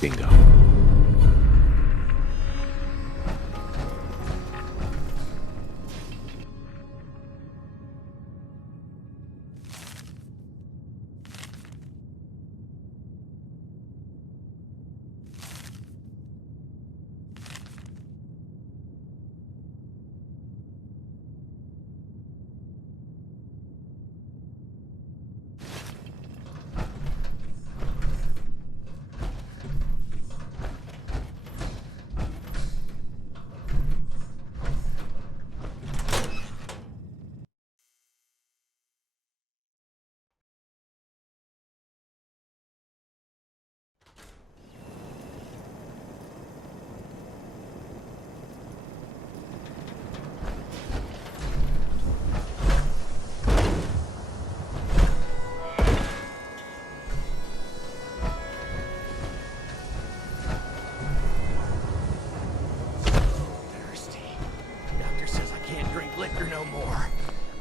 Bingo. No more.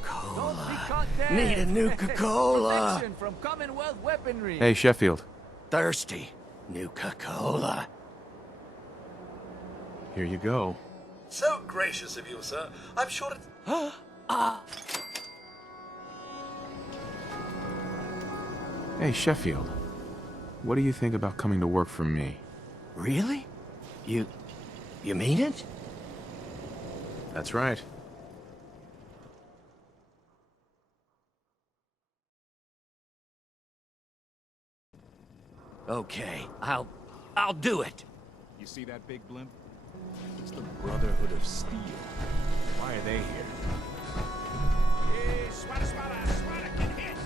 Cola. Need a Nuka-Cola. From Commonwealth weaponry. Hey, Sheffield. Thirsty. Nuka-Cola. Here you go. So gracious of you, sir. I'm sure it's... Hey, Sheffield. What do you think about coming to work for me? Really? You mean it? That's right. Okay, I'll do it. You see that big blimp? It's the Brotherhood of Steel. Why are they here? Hey, swata, get hit.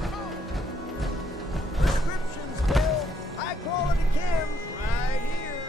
Prescriptions, Bill. High quality chems right here.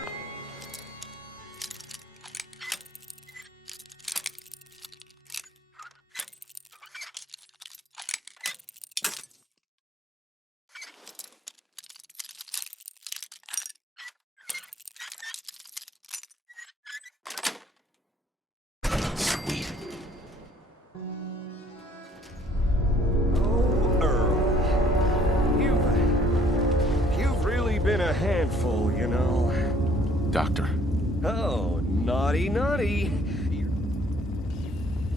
Been a handful, you know. Doctor. Oh, naughty.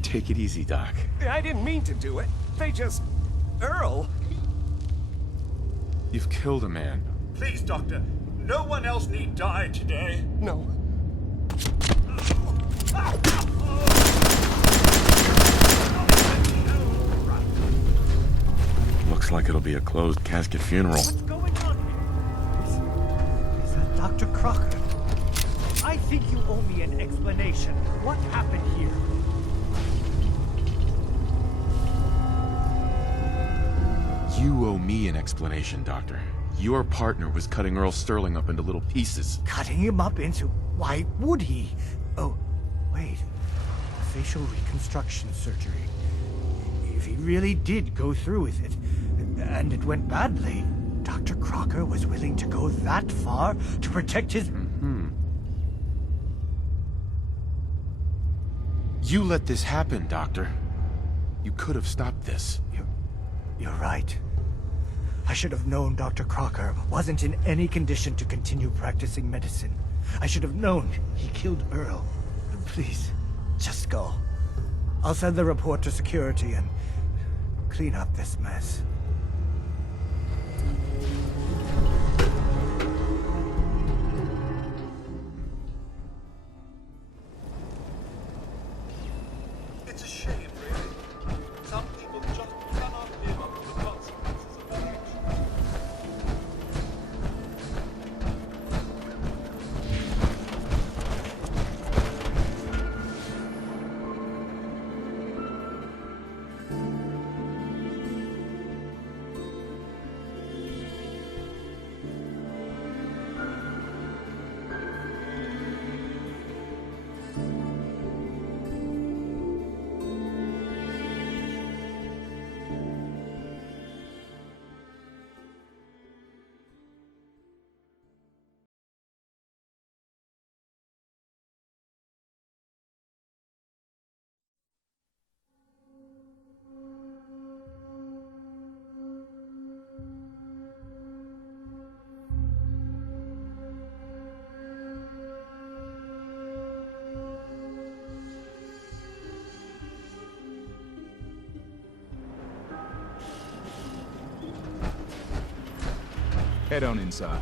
Take it easy, Doc. I didn't mean to do it. They just... Earl? You've killed a man. Please, Doctor. No one else need die today. No. Looks like it'll be a closed casket funeral. What's going on here? Is that Dr. Crocker? I think you owe me an explanation. What happened here? You owe me an explanation, Doctor. Your partner was cutting Earl Sterling up into little pieces. Cutting him up into... Why would he? Oh, wait. Facial reconstruction surgery. If he really did go through with it, and it went badly, Dr. Crocker was willing to go that far to protect his... You let this happen, Doctor. You could have stopped this. You're right. I should have known Dr. Crocker wasn't in any condition to continue practicing medicine. I should have known he killed Earl. Please, just go. I'll send the report to security and clean up this mess. It's a shame, really. Some people just cannot live up to the consequences of their actions. Head on inside.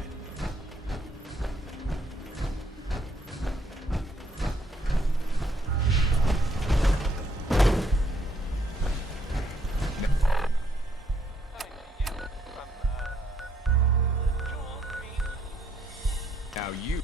Now you...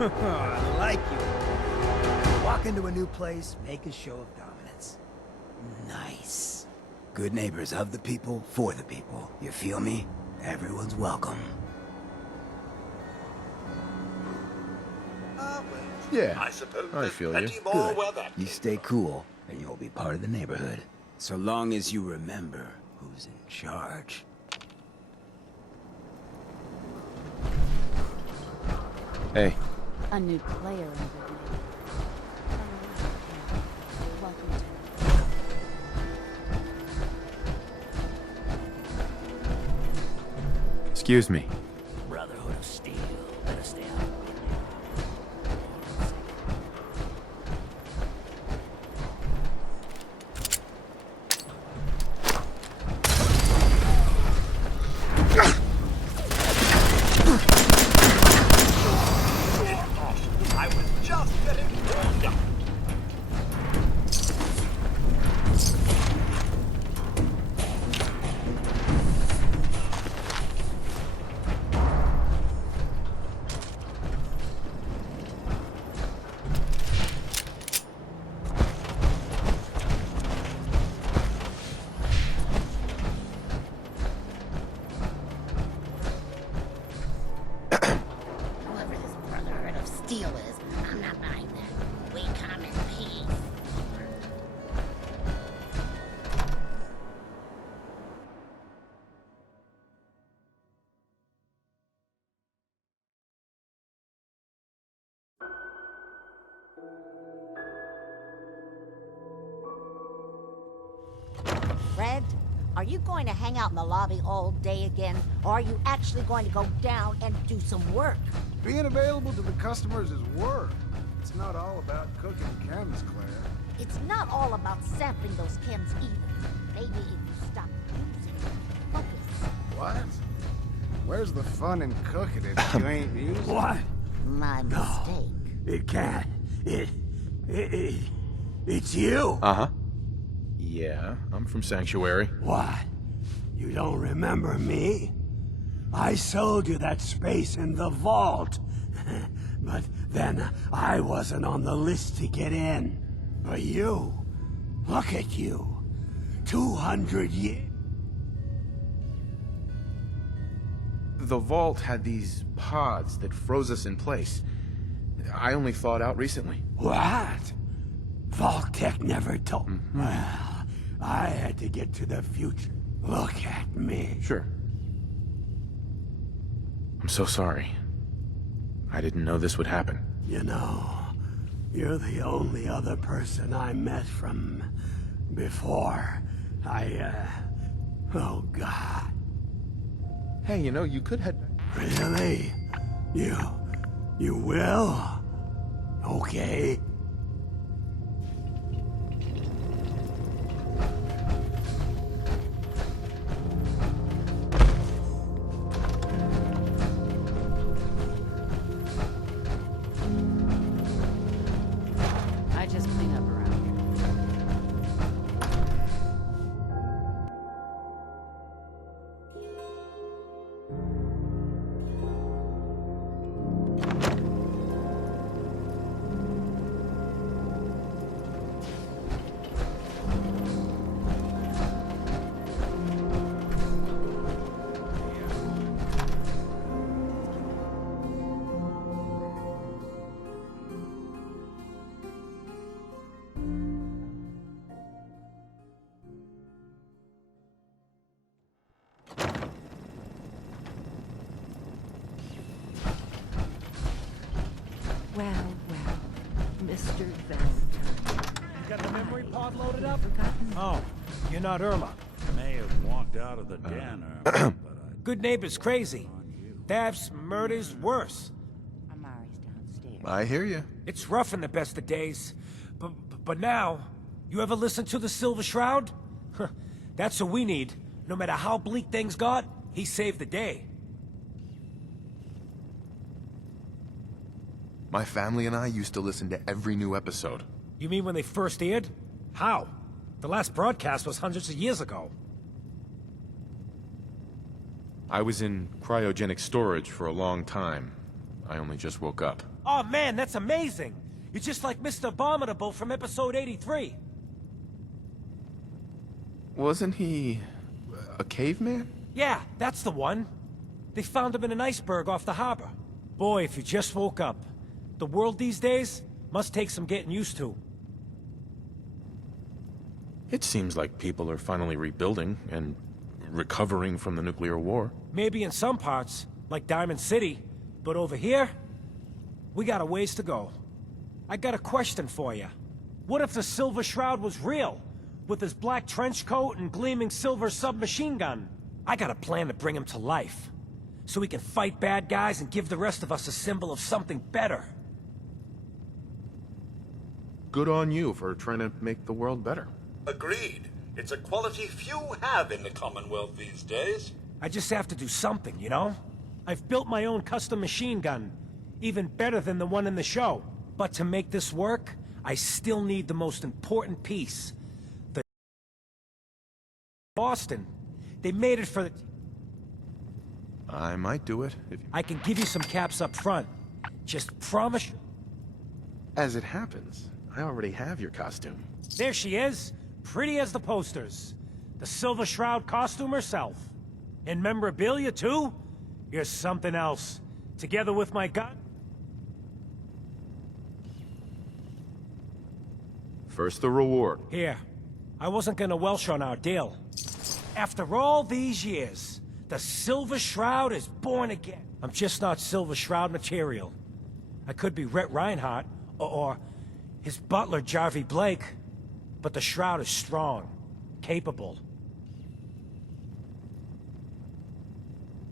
I like you. Walk into a new place, make a show of dominance. Nice. Good neighbors of the people, for the people. You feel me? Everyone's welcome. Yeah, I suppose I there's feel plenty you. more where that You stay cool, and you'll be part of the neighborhood. So long as you remember who's in charge. Hey, A new player under me. Welcome to... excuse me. Brotherhood of Steel. Better stay out. I was just getting warmed up. Whoever this Brotherhood of Steel is, I'm not buying that. We come in peace. Fred, are you going to hang out in the lobby all day again, or are you actually going to go down and do some work? Being available to the customers is work. It's not all about cooking chems, Claire. It's not all about sampling those chems either. Maybe if you stop using them, focus. What? Where's the fun in cooking it if you ain't using it? What? My mistake. It can't. It's you. Uh-huh. Yeah, I'm from Sanctuary. What? You don't remember me? I sold you that space in the vault. But then I wasn't on the list to get in. But you, look at you. 200 years. The vault had these pods that froze us in place. I only thawed out recently. What? Vault-Tec never told. Well, I had to get to the future. Look at me. Sure. I'm so sorry. I didn't know this would happen. You know, you're the only other person I met from before. Oh God. Hey, you know, you could head... Really? You will? Okay. I just clean up around here. Well, Mr. Valentine. You got the memory pod loaded up? Forgotten? Oh, you're not Irma. May have walked out of the den, but I... Good neighbor's crazy. Thefts, murders, worse. Amari's downstairs. I hear you. It's rough in the best of days. But now, you ever listen to the Silver Shroud? That's what we need. No matter how bleak things got, he saved the day. My family and I used to listen to every new episode. You mean when they first aired? How? The last broadcast was hundreds of years ago. I was in cryogenic storage for a long time. I only just woke up. Oh man, that's amazing! You're just like Mr. Abominable from episode 83. Wasn't he... a caveman? Yeah, that's the one. They found him in an iceberg off the harbor. Boy, if you just woke up. The world these days must take some getting used to. It seems like people are finally rebuilding and recovering from the nuclear war. Maybe in some parts, like Diamond City, but over here, we got a ways to go. I got a question for you. What if the Silver Shroud was real, with his black trench coat and gleaming silver submachine gun? I got a plan to bring him to life, so we can fight bad guys and give the rest of us a symbol of something better. Good on you for trying to make the world better. Agreed. It's a quality few have in the Commonwealth these days. I just have to do something, you know? I've built my own custom machine gun, even better than the one in the show. But to make this work, I still need the most important piece. The Boston. They made it for the... I might do it if... I can give you some caps up front. Just promise... As it happens, I already have your costume. There she is, pretty as the posters. The Silver Shroud costume herself. And memorabilia, too? You're something else. Together with my gun? First the reward. Here. I wasn't gonna welsh on our deal. After all these years, the Silver Shroud is born again. I'm just not Silver Shroud material. I could be Rhett Reinhardt, or his butler, Jarvie Blake. But the Shroud is strong, capable.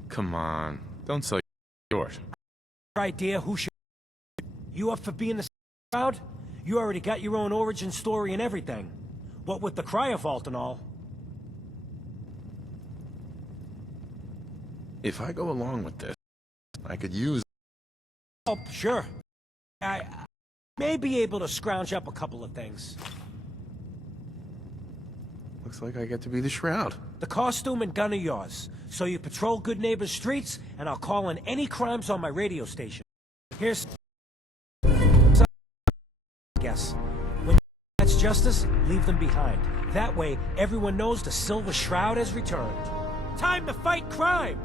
Come on, don't sell yours. Idea who should... You up for being the Shroud? You already got your own origin story and everything. What with the cryovault and all. If I go along with this, I could use... Oh, sure. I may be able to scrounge up a couple of things. Looks like I get to be the Shroud. The costume and gun are yours, so you patrol Good Neighbor's streets, and I'll call in any crimes on my radio station. Here's... I guess. When that's justice, leave them behind. That way, everyone knows the Silver Shroud has returned. Time to fight crime!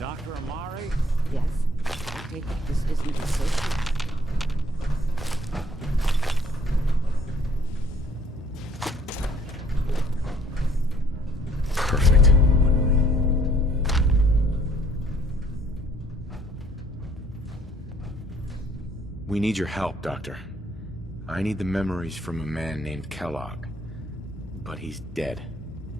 Dr. Amari? Yes? I take it this isn't a social. Perfect. We need your help, Doctor. I need the memories from a man named Kellogg. But he's dead.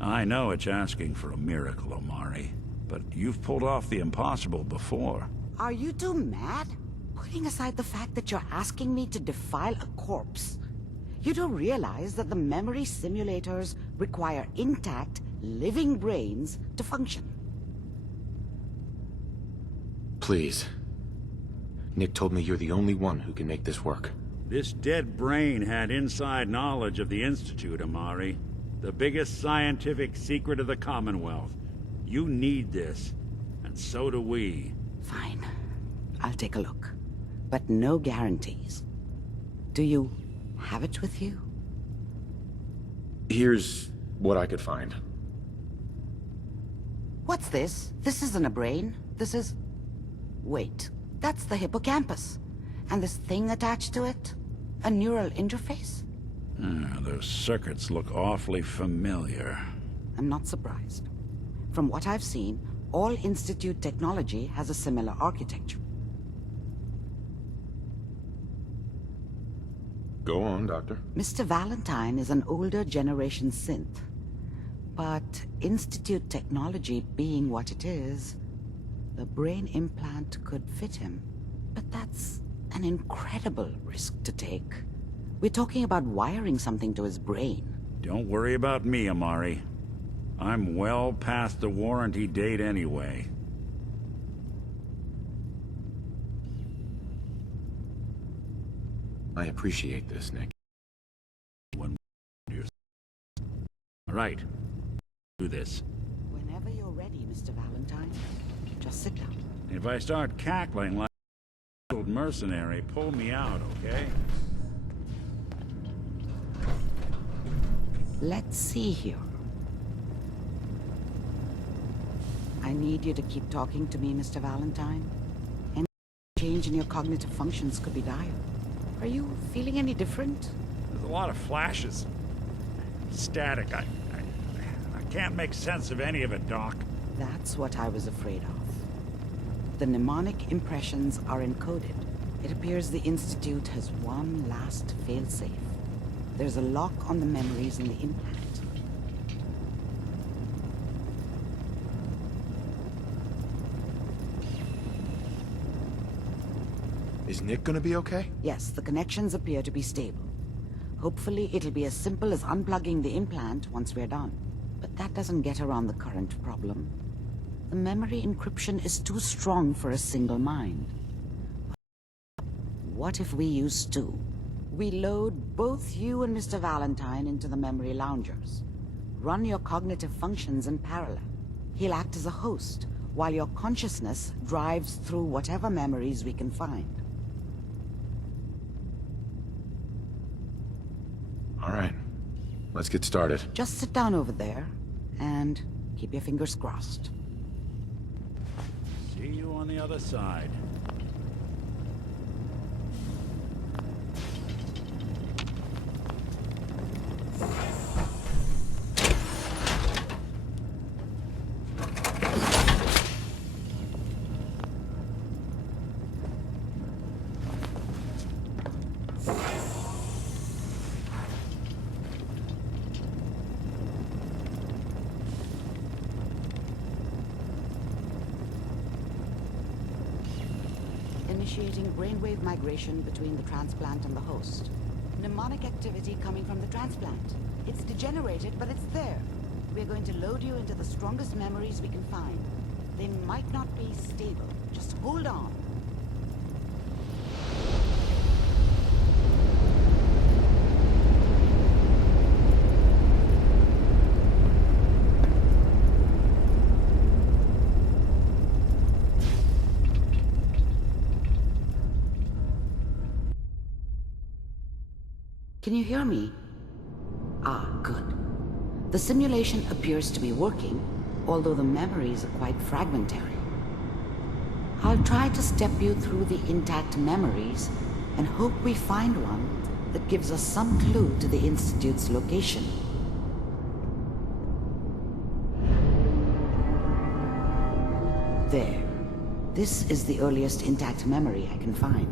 I know it's asking for a miracle, Amari. But you've pulled off the impossible before. Are you two mad? Putting aside the fact that you're asking me to defile a corpse, you do realize that the memory simulators require intact, living brains to function. Please. Nick told me you're the only one who can make this work. This dead brain had inside knowledge of the Institute, Amari. The biggest scientific secret of the Commonwealth. You need this, and so do we. Fine. I'll take a look. But no guarantees. Do you have it with you? Here's what I could find. What's this? This isn't a brain. This is... Wait. That's the hippocampus. And this thing attached to it? A neural interface? Those circuits look awfully familiar. I'm not surprised. From what I've seen, all Institute technology has a similar architecture. Go on, Doctor. Mr. Valentine is an older generation synth. But Institute technology being what it is, the brain implant could fit him. But that's an incredible risk to take. We're talking about wiring something to his brain. Don't worry about me, Amari. I'm well past the warranty date anyway. I appreciate this, Nick. All right. Do this. Whenever you're ready, Mr. Valentine, just sit down. If I start cackling like a old mercenary, pull me out, okay? Let's see here. I need you to keep talking to me, Mr. Valentine. Any change in your cognitive functions could be dire. Are you feeling any different? There's a lot of flashes. Static. I can't make sense of any of it, Doc. That's what I was afraid of. The mnemonic impressions are encoded. It appears the Institute has one last failsafe. There's a lock on the memories in the implant. Is Nick gonna be okay? Yes, the connections appear to be stable. Hopefully it'll be as simple as unplugging the implant once we're done. But that doesn't get around the current problem. The memory encryption is too strong for a single mind. What if we use two? We load both you and Mr. Valentine into the memory loungers. Run your cognitive functions in parallel. He'll act as a host, while your consciousness drives through whatever memories we can find. All right. Let's get started. Just sit down over there, and keep your fingers crossed. See you on the other side. Initiating brainwave migration between the transplant and the host. Mnemonic activity coming from the transplant. It's degenerated, but it's there. We're going to load you into the strongest memories we can find. They might not be stable. Just hold on. Can you hear me? Ah, good. The simulation appears to be working, although the memories are quite fragmentary. I'll try to step you through the intact memories and hope we find one that gives us some clue to the Institute's location. There. This is the earliest intact memory I can find.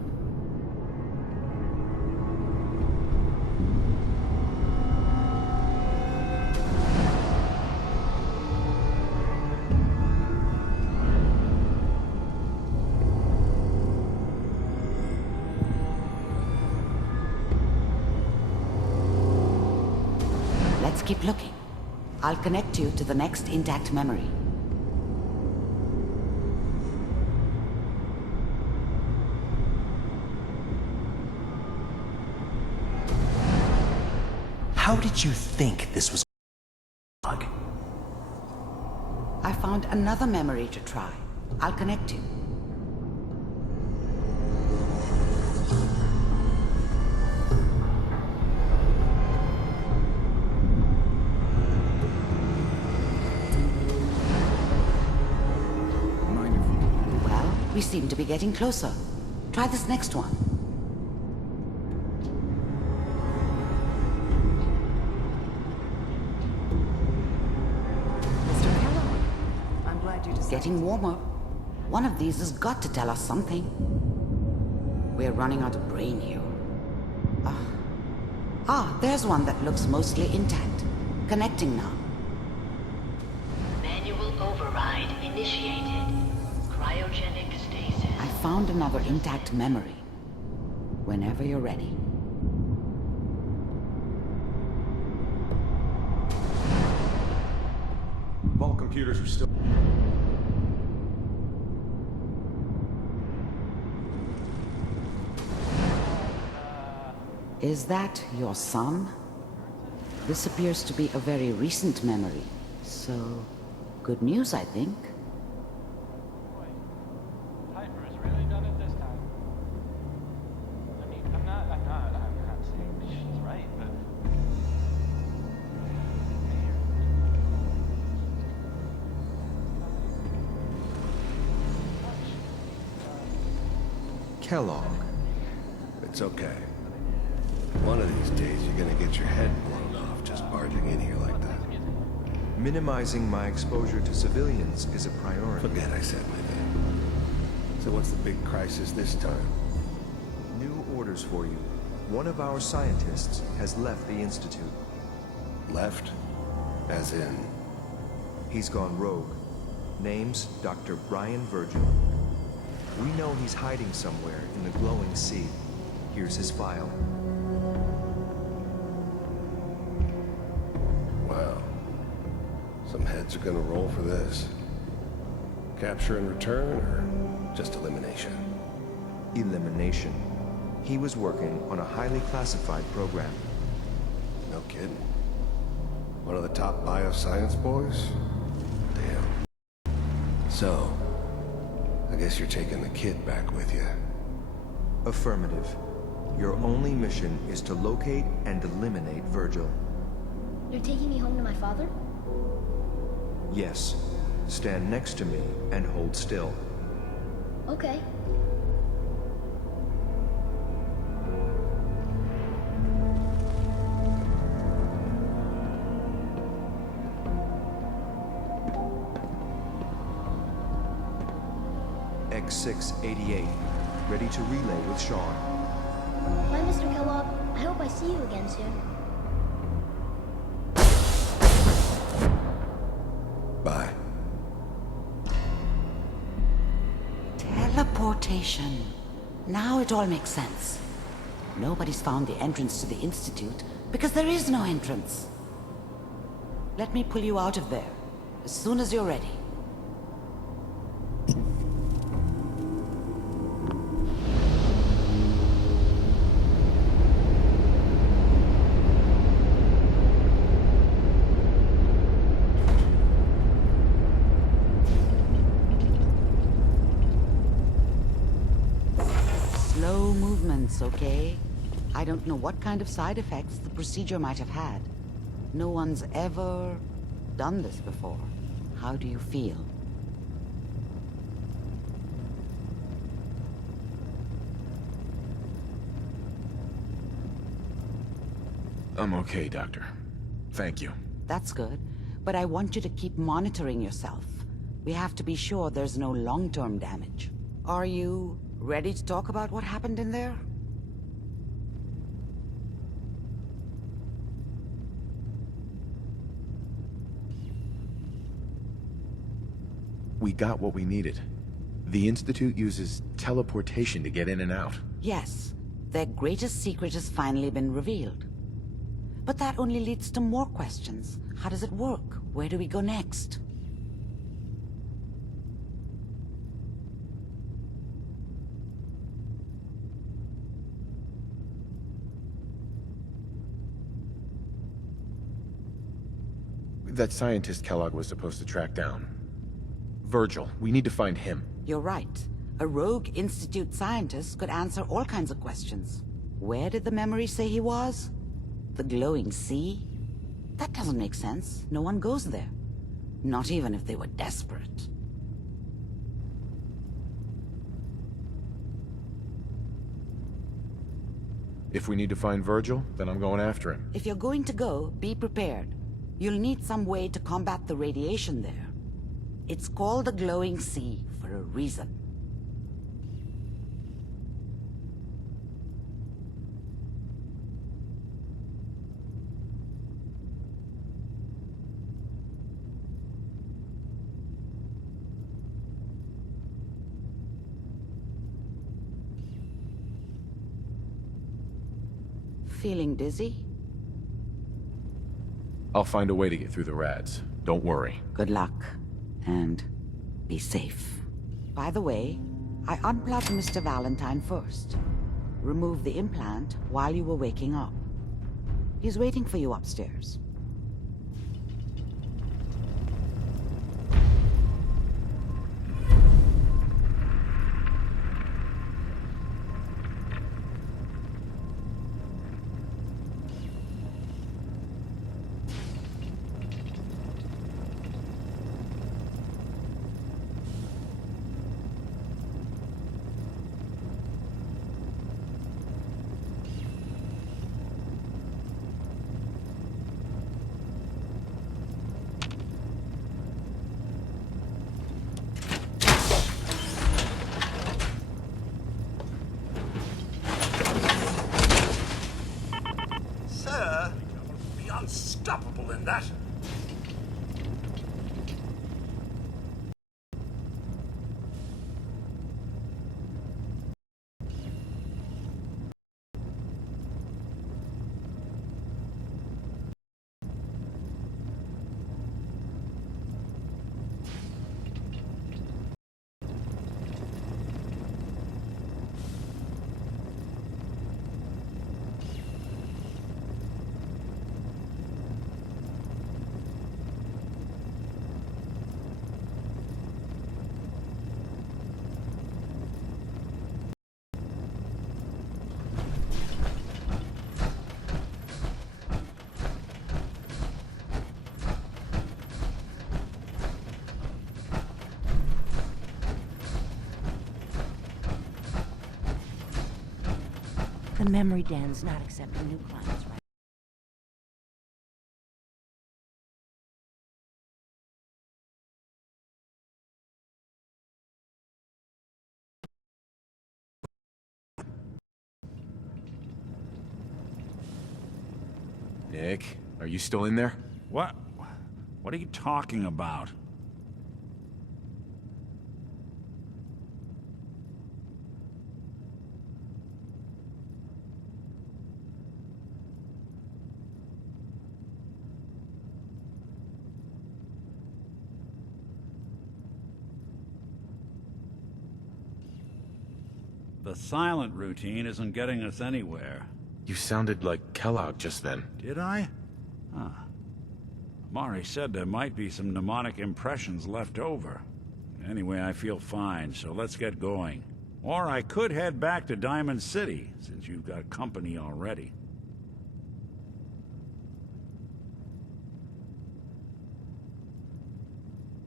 Let's keep looking. I'll connect you to the next intact memory. How did you think this was Kellogg? I found another memory to try. I'll connect you. Well, we seem to be getting closer. Try this next one. Getting warmer. One of these has got to tell us something. We're running out of brain here. There's one that looks mostly intact. Connecting now. Manual override initiated. Cryogenic stasis. I found another intact memory. Whenever you're ready. Vault computers are still... Is that your son? This appears to be a very recent memory, so good news, I think. Piper has really done it this time. I mean, I'm not saying she's right, but... Kellogg. It's okay. One of these days, you're gonna get your head blown off just barging in here like that. Minimizing my exposure to civilians is a priority. Forget I said my name. So what's the big crisis this time? New orders for you. One of our scientists has left the Institute. Left? As in? He's gone rogue. Name's Dr. Brian Virgil. We know he's hiding somewhere in the glowing sea. Here's his file. Wow. Some heads are gonna roll for this. Capture and return, or just elimination? Elimination. He was working on a highly classified program. No kidding. One of the top bioscience boys? Damn. So, I guess you're taking the kid back with you. Affirmative. Your only mission is to locate and eliminate Virgil. You're taking me home to my father? Yes. Stand next to me and hold still. Okay. X688. Ready to relay with Sean. Bye, Mr. Kellogg. I hope I see you again soon. Bye. Teleportation. Now it all makes sense. Nobody's found the entrance to the Institute because there is no entrance. Let me pull you out of there as soon as you're ready. Slow movements, okay? I don't know what kind of side effects the procedure might have had. No one's ever done this before. How do you feel? I'm okay, Doctor. Thank you. That's good, but I want you to keep monitoring yourself. We have to be sure there's no long-term damage. Are you ready to talk about what happened in there? We got what we needed. The Institute uses teleportation to get in and out. Yes, their greatest secret has finally been revealed. But that only leads to more questions. How does it work? Where do we go next? That scientist Kellogg was supposed to track down. Virgil, we need to find him. You're right. A rogue Institute scientist could answer all kinds of questions. Where did the memory say he was? The glowing sea? That doesn't make sense. No one goes there. Not even if they were desperate. If we need to find Virgil, then I'm going after him. If you're going to go, be prepared. You'll need some way to combat the radiation there. It's called the glowing sea for a reason. Feeling dizzy? I'll find a way to get through the rads. Don't worry. Good luck. And be safe. By the way, I unplugged Mr. Valentine first. Removed the implant while you were waking up. He's waiting for you upstairs. Sir, be unstoppable in that. The memory den's not accepting new clients, right? Nick, are you still in there? What? What are you talking about? The silent routine isn't getting us anywhere. You sounded like Kellogg just then. Did I? Huh. Mari said there might be some mnemonic impressions left over. Anyway, I feel fine, so let's get going. Or I could head back to Diamond City, since you've got company already.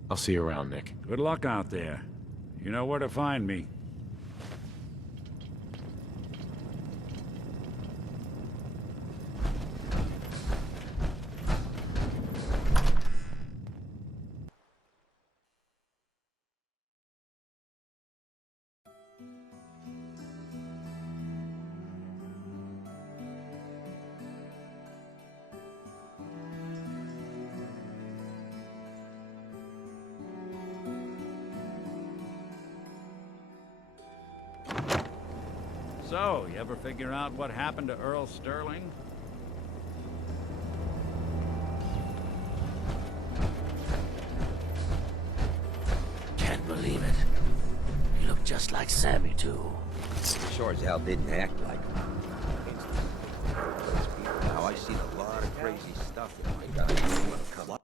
I'll see you around, Nick. Good luck out there. You know where to find me. So, you ever figure out what happened to Earl Sterling? Can't believe it. He looked just like Sammy, too. Sure as hell didn't act like him. Now, I've seen a lot of crazy stuff in my time. Come on.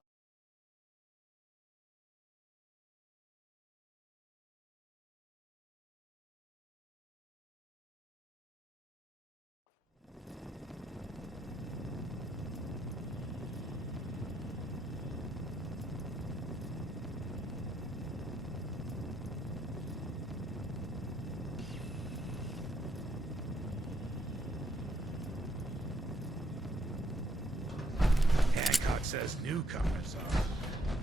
Hancock says newcomers are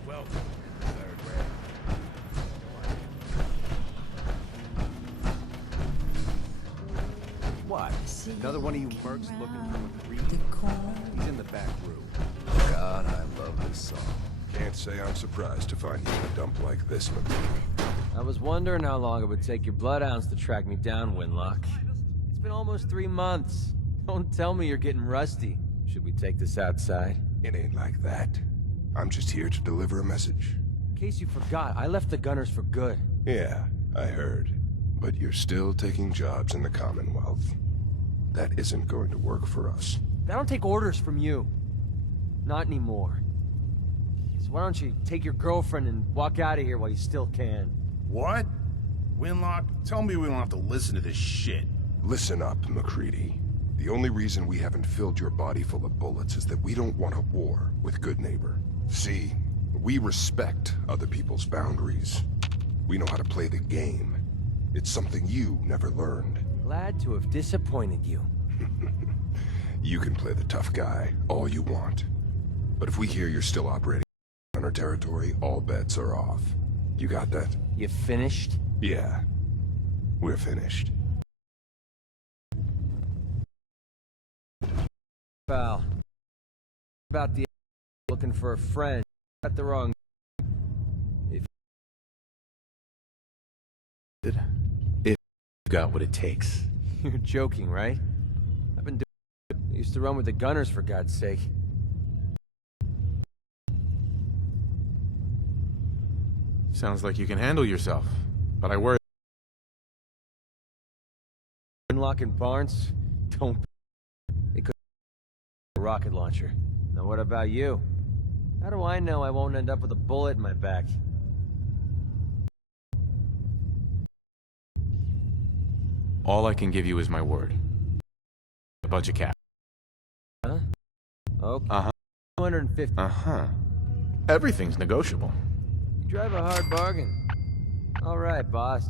welcome in the third rail. What? Another one of you mercs looking for a creep? He's in the back room. God, I love this song. Can't say I'm surprised to find you in a dump like this, McCready. I was wondering how long it would take your bloodhounds to track me down, Winlock. It's been almost 3 months. Don't tell me you're getting rusty. Should we take this outside? It ain't like that. I'm just here to deliver a message. In case you forgot, I left the Gunners for good. Yeah, I heard. But you're still taking jobs in the Commonwealth. That isn't going to work for us. I don't take orders from you. Not anymore. So why don't you take your girlfriend and walk out of here while you still can? What? Winlock, tell me we don't have to listen to this shit. Listen up, McCready. The only reason we haven't filled your body full of bullets is that we don't want a war with Good Neighbor. See, we respect other people's boundaries. We know how to play the game. It's something you never learned. Glad to have disappointed you. You can play the tough guy all you want. But if we hear you're still operating on our territory, all bets are off. You got that? You finished? Yeah. We're finished. Pal. About the looking for a friend. Got the wrong. If you got what it takes. You're joking, right? I've been doing it. I used to run with the Gunners, for God's sake. Sounds like you can handle yourself, but I worry. Winlock and Barnes, don't. It could be a rocket launcher. Now what about you? How do I know I won't end up with a bullet in my back? All I can give you is my word. A bunch of cash. Huh? Okay. Uh-huh. 250. Uh-huh. Everything's negotiable. You drive a hard bargain. All right, boss.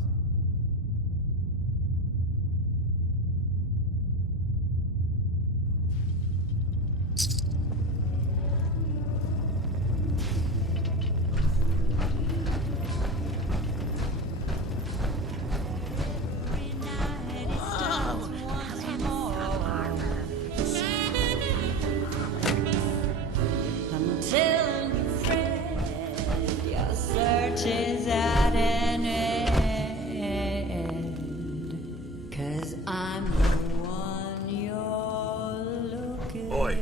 Boy,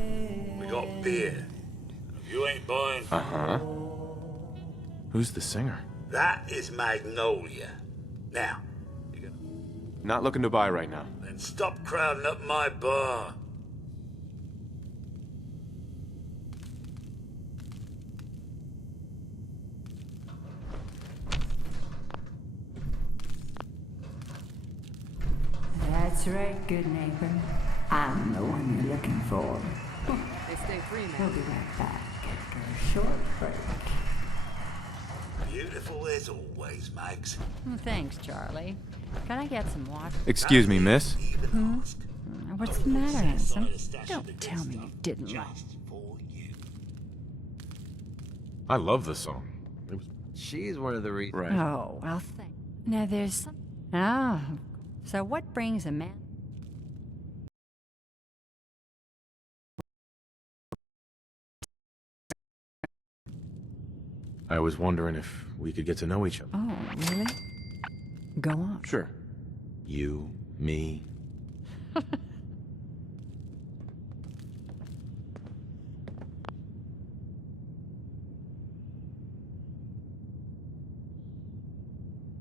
we got beer. If you ain't buying... Uh-huh. Who's the singer? That is Magnolia. Now, Not looking to buy right now. then stop crowding up my bar. That's right, good neighbor. I'm the one you're looking for. They stay free, man. We'll be right back after a short break. Beautiful as always, Mags. Thanks, Charlie. Can I get some water? Excuse me, miss. Hmm? What's the matter, handsome? Don't tell me you didn't like I love the song. She's one of the reasons. Right. Oh, well, now there's some... Oh, so what brings a man... I was wondering if we could get to know each other. Oh, really? Go on. Sure. You, me.